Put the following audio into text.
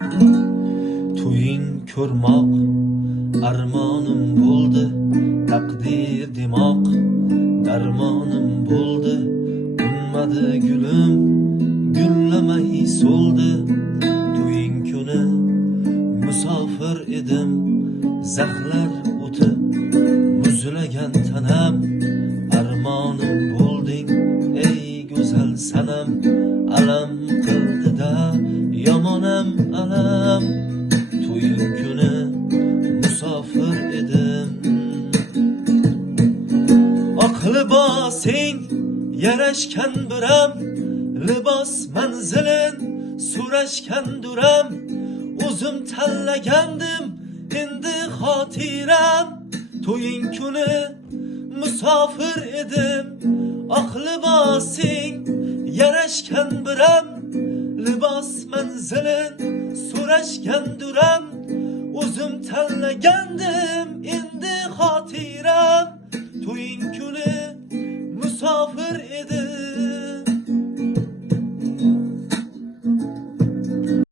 To'ying ko'rmoq armonim bo'ldi, taqdir demoq darmonim bo'ldi. Unmadi gulim, gullamay so'ldi. To'ying kuni musofir edim, zaxlar o'ti muzlagan tanam. Armonim bo'lding ey go'zal sanam, alam qildi-da yomonam alam. To'ying kuni musofir edim. Oq libosing yarashgan biram, libos manzilin so'rashgan duram. O'zim tanlagandim endi xotiram. To'ying kuni musofir edim. Oq libosing yarashgan biram, libos manzilin so'rashgan duram. O'zim tanlagandim endi xotiram. To'ying kuni musofir edim.